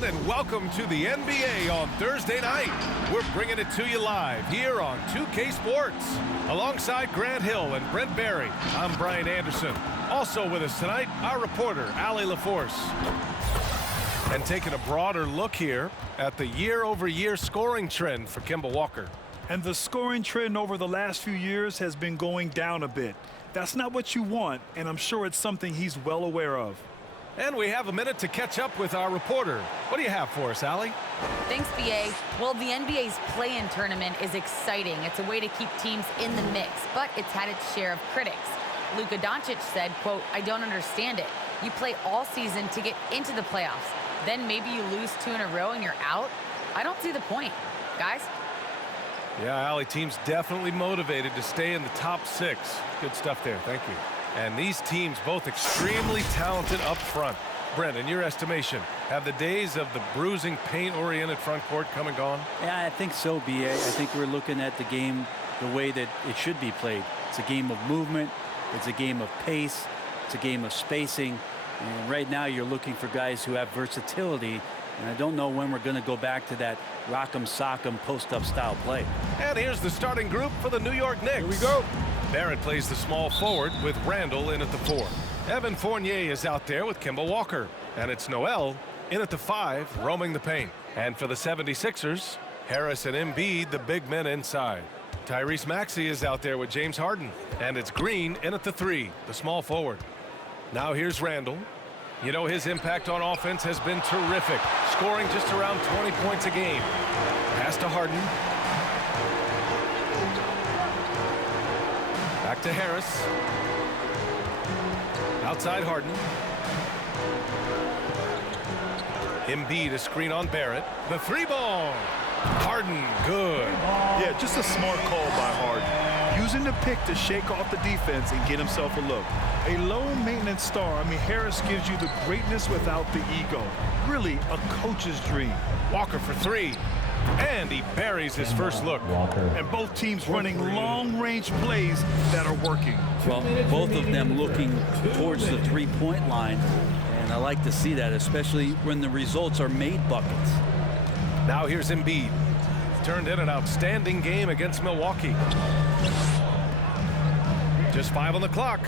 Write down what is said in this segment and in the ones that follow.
everyone, and welcome to the NBA on Thursday night. We're bringing it to you live here on 2K Sports. Alongside Grant Hill and Brent Barry, I'm Brian Anderson. Also with us tonight, our reporter, Allie LaForce. And taking a broader look here at the year-over-year scoring trend for Kemba Walker. And the scoring trend over the last few years has been going down a bit. That's not what you want, and I'm sure it's something he's well aware of. And we have a minute to catch up with our reporter. What do you have for us, Allie? Thanks, BA. Well, the NBA's play-in tournament is exciting. It's a way to keep teams in the mix, but it's had its share of critics. Luka Doncic said, quote, "I don't understand it. You play all season to get into the playoffs. Then maybe you lose 2 in a row and you're out? I don't see the point." Guys? Yeah, Allie, team's definitely motivated to stay in the top 6. Good stuff there. Thank you. And these teams both extremely talented up front. Brent, in your estimation, have the days of the bruising, paint-oriented front court come and gone? Yeah, I think so, BA. I think we're looking at the game the way that it should be played. It's a game of movement. It's a game of pace. It's a game of spacing. And right now you're looking for guys who have versatility. And I don't know when we're going to go back to that rock'em sock'em post-up style play. And here's the starting group for the New York Knicks. Here we go. Barrett plays the small forward with Randall in at the 4. Evan Fournier is out there with Kemba Walker. And it's Noel in at the 5, roaming the paint. And for the 76ers, Harris and Embiid, the big men inside. Tyrese Maxey is out there with James Harden. And it's Green in at the 3, the small forward. Now here's Randall. You know, his impact on offense has been terrific, scoring just around 20 points a game. Pass to Harden. Back to Harris. Outside Harden. Embiid, a screen on Barrett. The 3-ball. Harden, good. Yeah, just a smart call by Harden. Using the pick to shake off the defense and get himself a look. A low-maintenance star. I mean, Harris gives you the greatness without the ego. Really a coach's dream. Walker for 3. And he buries his first look. And both teams running long-range plays that are working. Well, both of them looking towards the three-point line. And I like to see that, especially when the results are made buckets. Now here's Embiid. Turned in an outstanding game against Milwaukee. Just 5 on the clock.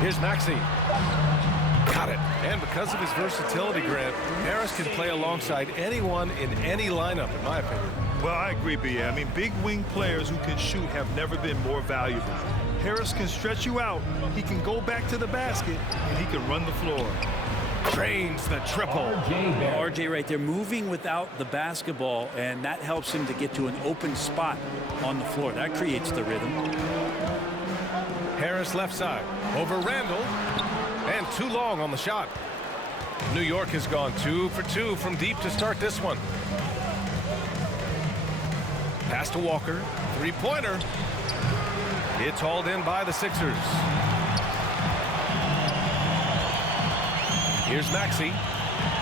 Here's Maxey. Got it. And because of his versatility, Grant, Harris can play alongside anyone in any lineup, in my opinion. Well, I agree, B.A. I mean, big wing players who can shoot have never been more valuable. Harris can stretch you out. He can go back to the basket, and he can run the floor. Drains the triple. RJ right there, moving without the basketball, and that helps him to get to an open spot on the floor. That creates the rhythm. Harris left side. Over Randall. And too long on the shot. New York has gone 2 for 2 from deep to start this one. Pass to Walker. 3-pointer. It's hauled in by the Sixers. Here's Maxey,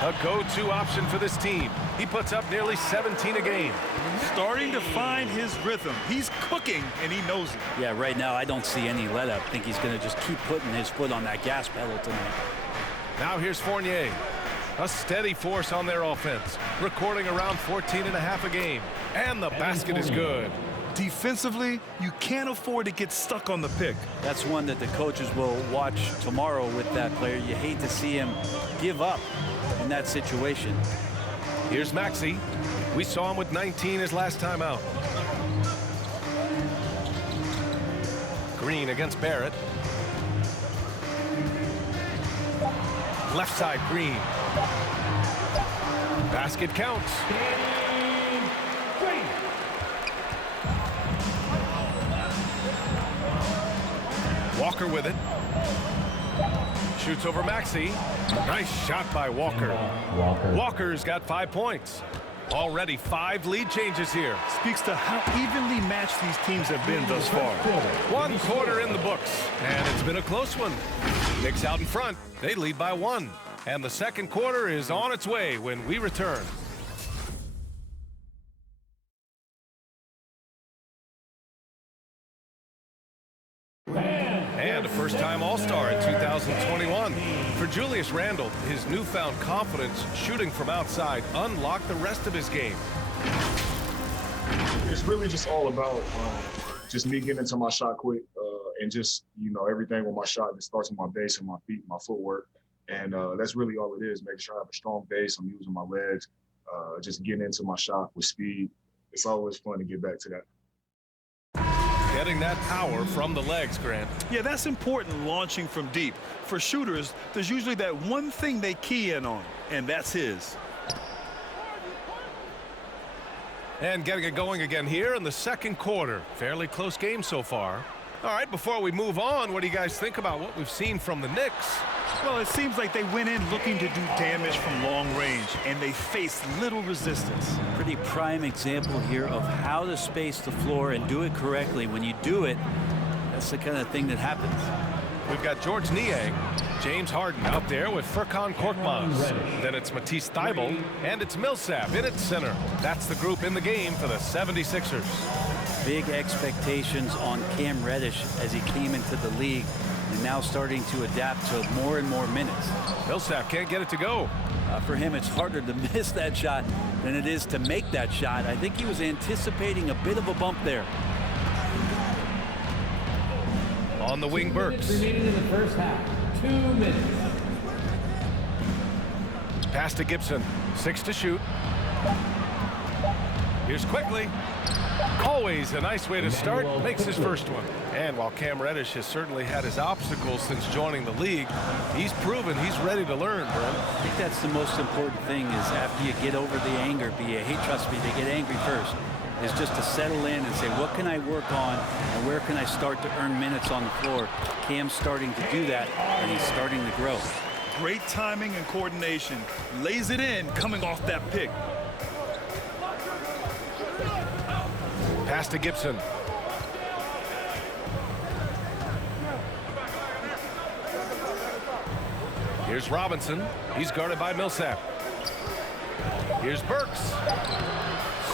a go-to option for this team. He puts up nearly 17 a game. Starting to find his rhythm. He's cooking, and he knows it. Yeah, right now I don't see any let-up. I think he's going to just keep putting his foot on that gas pedal tonight. Now here's Fournier, a steady force on their offense, recording around 14.5 a game. And the basket is good. Defensively, you can't afford to get stuck on the pick. That's one that the coaches will watch tomorrow with that player. You hate to see him give up in that situation. Here's Maxey. We saw him with 19 his last time out. Green against Barrett. Left side, Green. Basket counts. Walker with it. Shoots over Maxey. Nice shot by Walker. Walker's got 5 points. Already 5 lead changes here. Speaks to how evenly matched these teams have been thus far. 1 quarter in the books, and it's been a close one. Knicks out in front. They lead by 1. And the second quarter is on its way when we return. And a first-time All-Star in 2021 for For Julius Randle, his newfound confidence shooting from outside unlocked the rest of his game. It's really just all about just me getting into my shot quick and just, everything with my shot. It starts with my base and my feet, my footwork. And that's really all it is, making sure I have a strong base. I'm using my legs, just getting into my shot with speed. It's always fun to get back to that. Getting that power from the legs, Grant. Yeah, that's important launching from deep. For shooters, there's usually that one thing they key in on, and that's his. And getting it going again here in the second quarter. Fairly close game so far. All right, before we move on, what do you guys think about what we've seen from the Knicks? Well, it seems like they went in looking to do damage from long range, and they faced little resistance. Pretty prime example here of how to space the floor and do it correctly. When you do it, that's the kind of thing that happens. We've got George Niang, James Harden out there with Furkan Korkmaz. Then it's Matisse Thybulle, and it's Millsap in its center. That's the group in the game for the 76ers. Big expectations on Cam Reddish as he came into the league and now starting to adapt to more and more minutes. Millsap can't get it to go. For him, it's harder to miss that shot than it is to make that shot. I think he was anticipating a bit of a bump there. On the wing, Burks. Remaining in the first half, 2 minutes. Pass to Gibson. 6 to shoot. Here's quickly. Always a nice way to start. Makes his first one. And while Cam Reddish has certainly had his obstacles since joining the league, he's proven he's ready to learn, Brent. I think that's the most important thing is after you get over the anger, hey, trust me, they get angry first, is just to settle in and say, what can I work on and where can I start to earn minutes on the floor? Cam's starting to do that, and he's starting to grow. Great timing and coordination. Lays it in coming off that pick. Pass to Gibson. Here's Robinson. He's guarded by Millsap. Here's Burks.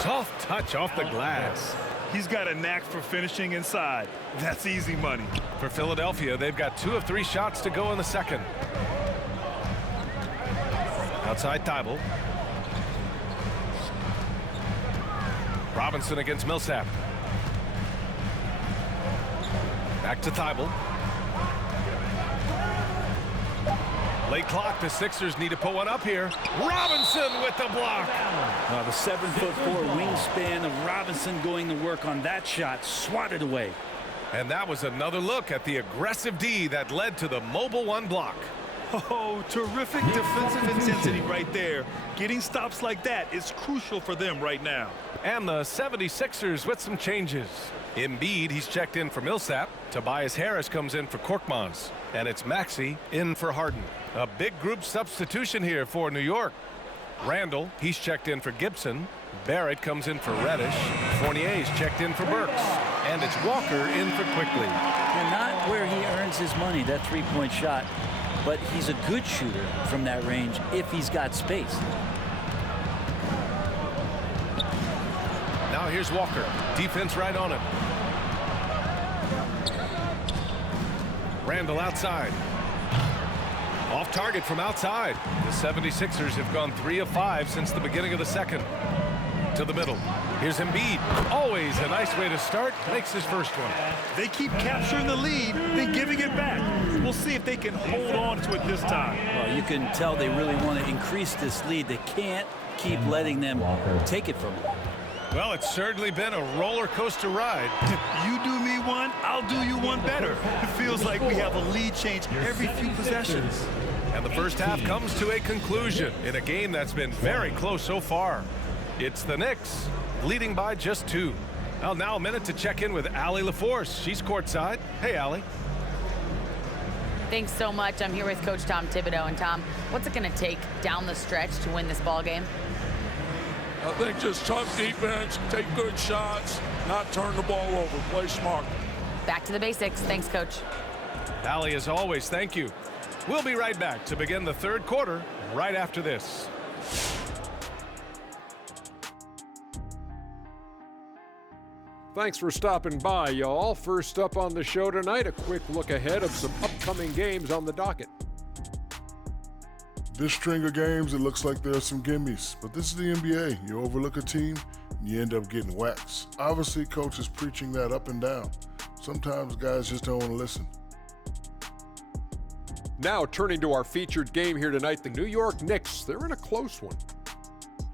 Soft touch off the glass. He's got a knack for finishing inside. That's easy money. For Philadelphia, they've got 2 of 3 shots to go in the second. Outside Thybulle. Robinson against Millsap. Back to Thybulle. Late clock, the Sixers need to put one up here. Robinson with the block. The 7'4" wingspan of Robinson going to work on that shot, swatted away. And that was another look at the aggressive D that led to the mobile 1 block. Oh, terrific defensive intensity right there. Getting stops like that is crucial for them right now. And the 76ers with some changes. Embiid, he's checked in for Millsap. Tobias Harris comes in for Korkmaz. And it's Maxey in for Harden. A big group substitution here for New York. Randle, he's checked in for Gibson. Barrett comes in for Reddish. Fournier's checked in for Burks. And it's Walker in for Quickly. And not where he earns his money, that three-point shot. But he's a good shooter from that range if he's got space. Now here's Walker. Defense right on him. Randle outside. Off target from outside. The 76ers have gone 3 of 5 since the beginning of the second. To the middle. Here's Embiid. Always a nice way to start. Makes his first one. They keep capturing the lead, then giving it back. We'll see if they can hold on to it this time. Well, you can tell they really want to increase this lead. They can't keep letting them take it from them. Well, it's certainly been a roller coaster ride. You do me one, I'll do you one better. It feels like we have a lead change every few possessions. And the first half comes to a conclusion in a game that's been very close so far. It's the Knicks leading by just 2. Well, now a minute to check in with Allie LaForce. She's courtside. Hey, Allie. Thanks so much. I'm here with Coach Tom Thibodeau. And Tom, what's it going to take down the stretch to win this ball game? I think just tough defense, take good shots, not turn the ball over, play smart. Back to the basics. Thanks, Coach. Allie, as always, thank you. We'll be right back to begin the third quarter right after this. Thanks for stopping by, y'all. First up on the show tonight, a quick look ahead of some upcoming games on the docket. This string of games, it looks like there are some gimmies, but this is the NBA. You overlook a team, and you end up getting waxed. Obviously, coach is preaching that up and down. Sometimes guys just don't want to listen. Now turning to our featured game here tonight, the New York Knicks. They're in a close one.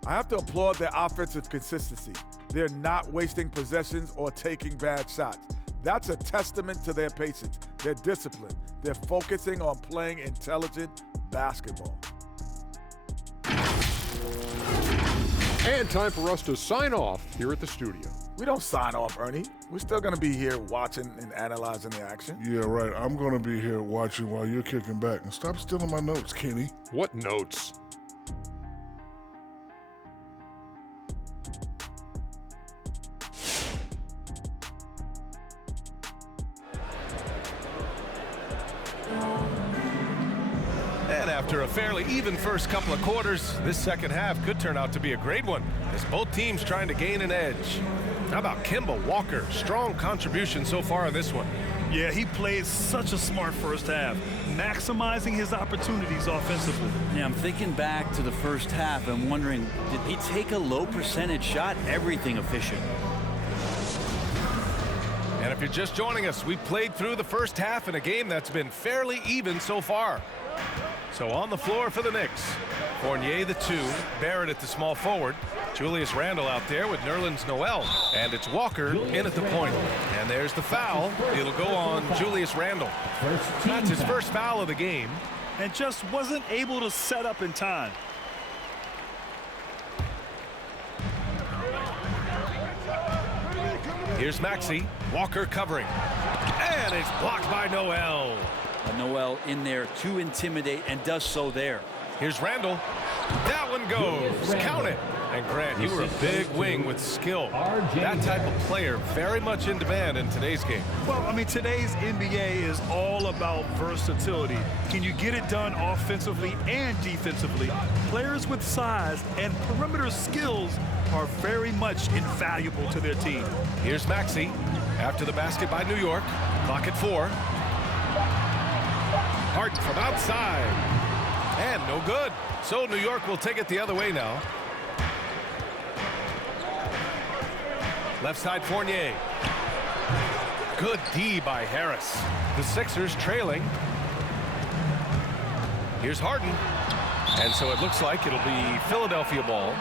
I have to applaud their offensive consistency. They're not wasting possessions or taking bad shots. That's a testament to their patience, their discipline. They're focusing on playing intelligent basketball. And time for us to sign off here at the studio. We don't sign off, Ernie. We're still going to be here watching and analyzing the action. Yeah, right. I'm going to be here watching while you're kicking back. And stop stealing my notes, Kenny. What notes? And after a fairly even first couple of quarters, this second half could turn out to be a great one as both teams trying to gain an edge. How about Kemba Walker? Strong contribution so far in this one. Yeah, he played such a smart first half, maximizing his opportunities offensively. Yeah, I'm thinking back to the first half and wondering, did he take a low percentage shot? Everything efficient. And if you're just joining us, we played through the first half in a game that's been fairly even so far. So on the floor for the Knicks, Fournier the 2, Barrett at the small forward, Julius Randle out there with Nerlens Noel, and it's Walker in at the point. And there's the foul. It'll go on Julius Randle. That's his first foul of the game. And just wasn't able to set up in time. Here's Maxey, Walker covering, and it's blocked by Noel. Noel in there to intimidate and does so there. Here's Randle. That one goes. Count it. And Grant, you were a big wing with skill. That type of player very much in demand in today's game. Well, I mean, today's NBA is all about versatility. Can you get it done offensively and defensively? Players with size and perimeter skills are very much invaluable to their team. Here's Maxey after the basket by New York. Clock at 4. Harden from outside. And no good. So New York will take it the other way now. Left side Fournier. Good D by Harris. The Sixers trailing. Here's Harden. And so it looks like it'll be Philadelphia ball.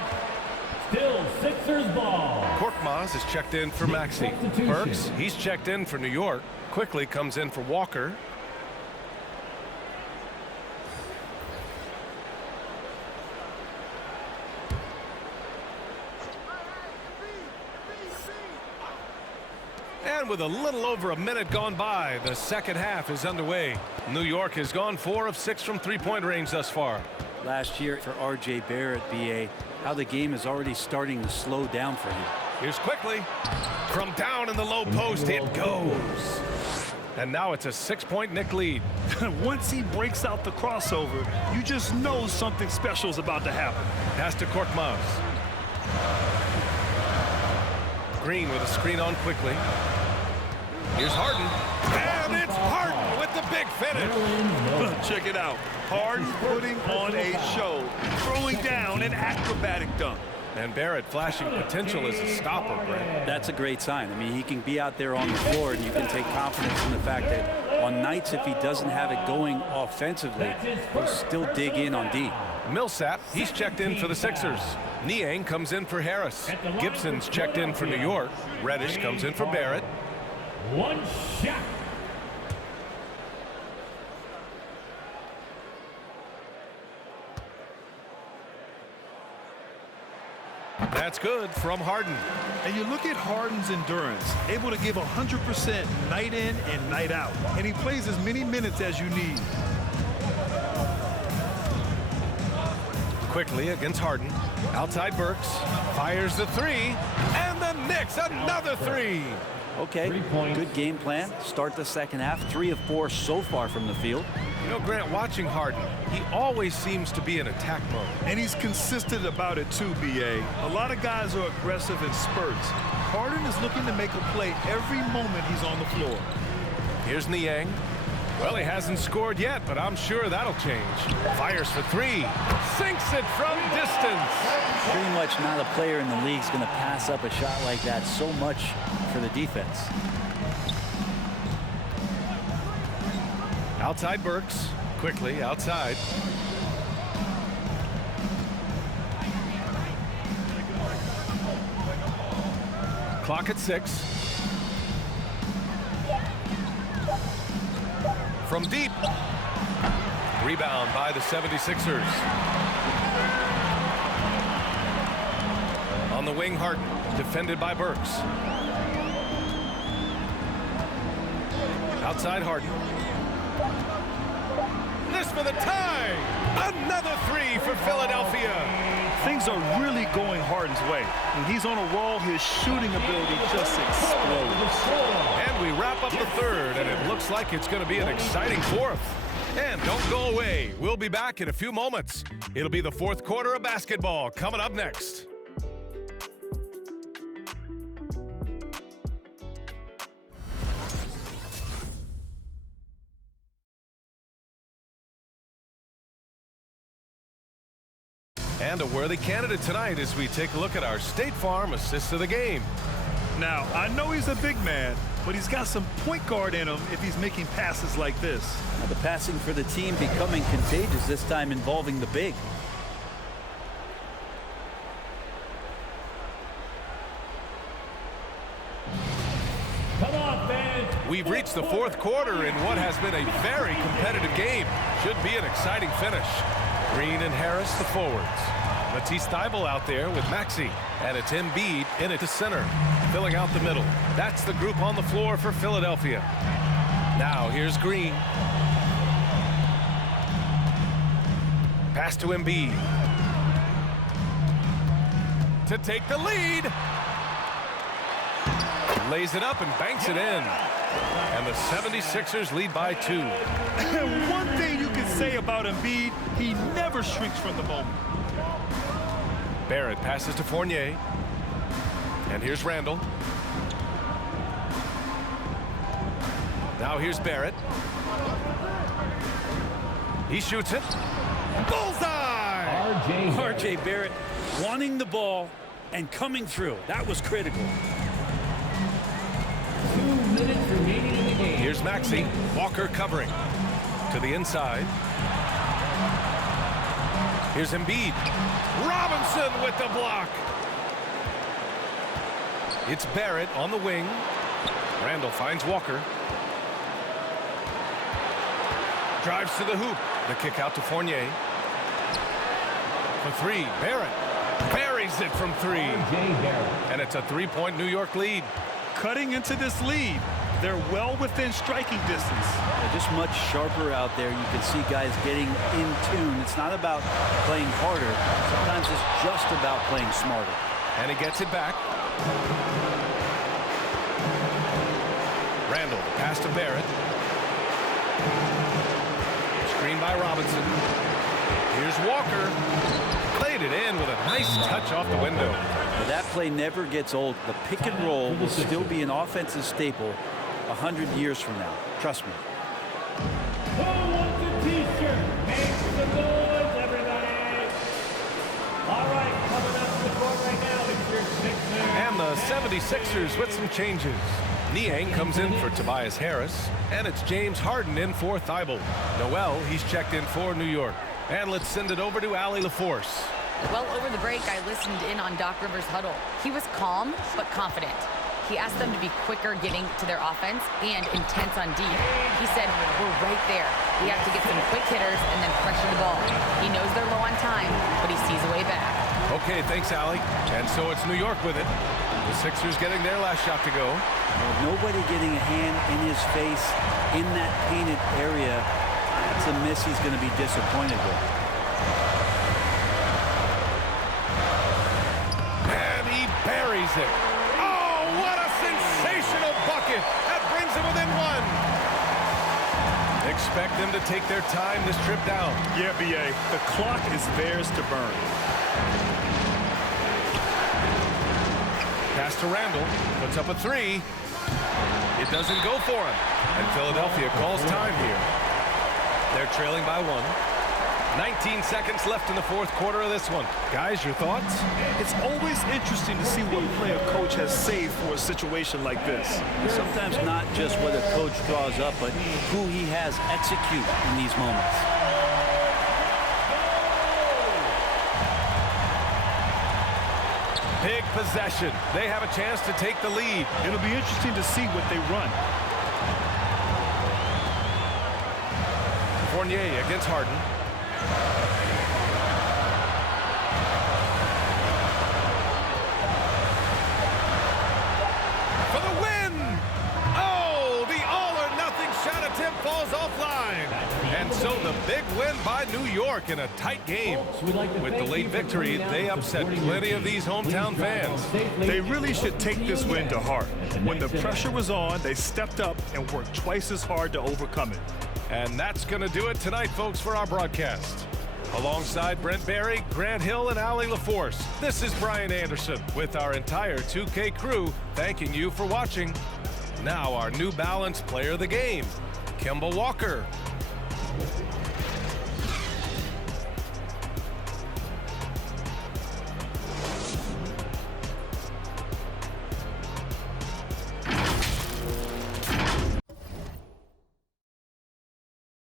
Still Sixers ball. Korkmaz is checked in for Maxey. Burks, he's checked in for New York. Quickly comes in for Walker. And with a little over a minute gone by, the second half is underway. New York has gone 4 of 6 from three-point range thus far. Last year for R.J. Barrett, BA, how the game is already starting to slow down for him. Here's quickly. From down in the low post, it goes. And now it's a 6-point Knick lead. Once he breaks out the crossover, you just know something special is about to happen. Pass to Korkmaz. Green with a screen on quickly. Here's Harden. And it's Harden with the big finish. Check it out. Harden putting on a show, throwing down an acrobatic dunk. And Barrett flashing potential as a stopper, Brent. That's a great sign. I mean, he can be out there on the floor, and you can take confidence in the fact that on nights, if he doesn't have it going offensively, he'll still dig in on D. Millsap, he's checked in for the Sixers. Niang comes in for Harris. Gibson's checked in for New York. Reddish comes in for Barrett. One shot. That's good from Harden. And you look at Harden's endurance, able to give 100% night in and night out. And he plays as many minutes as you need. Quickly against Harden. Outside Burks. Fires the 3. And the Knicks, another 3. Okay, good game plan. Start the second half. 3 of 4 so far from the field. You know, Grant, watching Harden, he always seems to be in attack mode. And he's consistent about it too, B.A. A lot of guys are aggressive in spurts. Harden is looking to make a play every moment he's on the floor. Here's Niang. Well, he hasn't scored yet, but I'm sure that'll change. Fires for three. Sinks it from distance. Pretty much not a player in the league is going to pass up a shot like that so much for the defense. Outside Burks. Quickly outside. Clock at 6. From deep. Rebound by the 76ers. On the wing, Harden. Defended by Burks. Outside Harden. This for the tie. Another three for Philadelphia. Things are really going Harden's way. When he's on a roll, his shooting ability just explodes. And we wrap up the third, and it looks like it's going to be an exciting fourth. And don't go away. We'll be back in a few moments. It'll be the fourth quarter of basketball coming up next. And a worthy candidate tonight as we take a look at our State Farm assist of the game. Now, I know he's a big man, but he's got some point guard in him if he's making passes like this. Now the passing for the team becoming contagious, this time involving the big. Come on, fans. We've reached the fourth quarter in what has been a very competitive game. Should be an exciting finish. Green and Harris, the forwards. Matisse Thybulle out there with Maxey. And it's Embiid in at the center, filling out the middle. That's the group on the floor for Philadelphia. Now here's Green. Pass to Embiid. To take the lead. Lays it up and banks it in. And the 76ers lead by 2. And one thing you can say about Embiid, he never shrinks from the moment. Barrett passes to Fournier. And here's Randall. Now here's Barrett. He shoots it. Bullseye! R.J. Barrett wanting the ball and coming through. That was critical. 2 minutes remaining in the game. Here's Maxey. Walker covering. To the inside. Here's Embiid. Robinson with the block. It's Barrett on the wing. Randall finds Walker. Drives to the hoop. The kick out to Fournier. For three, Barrett. Buries it from three. And it's a three-point New York lead. Cutting into this lead. They're well within striking distance. They're just much sharper out there. You can see guys getting in tune. It's not about playing harder. Sometimes it's just about playing smarter. And he gets it back. Randall, pass to Barrett. Screen by Robinson. Here's Walker. Played it in with a nice touch off the window. Now that play never gets old. The pick and roll will still be an offensive staple 100 years from now. Trust me. Who wants a t-shirt? Make some noise, everybody. All right, coming up to the court right now, it's your Sixers. And the 76ers with some changes. Niang comes in for Tobias Harris. And it's James Harden in for Thybulle. Noel, he's checked in for New York. And let's send it over to Allie LaForce. Well, over the break, I listened in on Doc Rivers' huddle. He was calm but confident. He asked them to be quicker getting to their offense and intense on deep. He said, we're right there. We have to get some quick hitters and then pressure the ball. He knows they're low on time, but he sees a way back. Okay, thanks, Allie. And so it's New York with it. The Sixers getting their last shot to go. Nobody getting a hand in his face in that painted area. That's a miss he's going to be disappointed with. And he buries it. Oh, what a sensational bucket. That brings him within one. Expect them to take their time this trip down. Yeah, B.A. The clock is theirs to burn. Pass to Randall. Puts up a three. It doesn't go for him. And Philadelphia calls time here. They're trailing by 1. 19 seconds left in the fourth quarter of this one. Guys, your thoughts? It's always interesting to see what play a coach has saved for a situation like this. Sometimes not just what a coach draws up, but who he has execute in these moments. Big possession. They have a chance to take the lead. It'll be interesting to see what they run. Fournier against Harden. For the win! Oh, the all-or-nothing shot attempt falls offline. And so the big win by New York in a tight game. With the late victory, they upset plenty of these hometown fans. They really should take this win to heart. When the pressure was on, they stepped up and worked twice as hard to overcome it. And that's going to do it tonight, folks, for our broadcast. Alongside Brent Barry, Grant Hill, and Allie LaForce, this is Brian Anderson with our entire 2K crew thanking you for watching. Now our New Balance Player of the Game, Kemba Walker.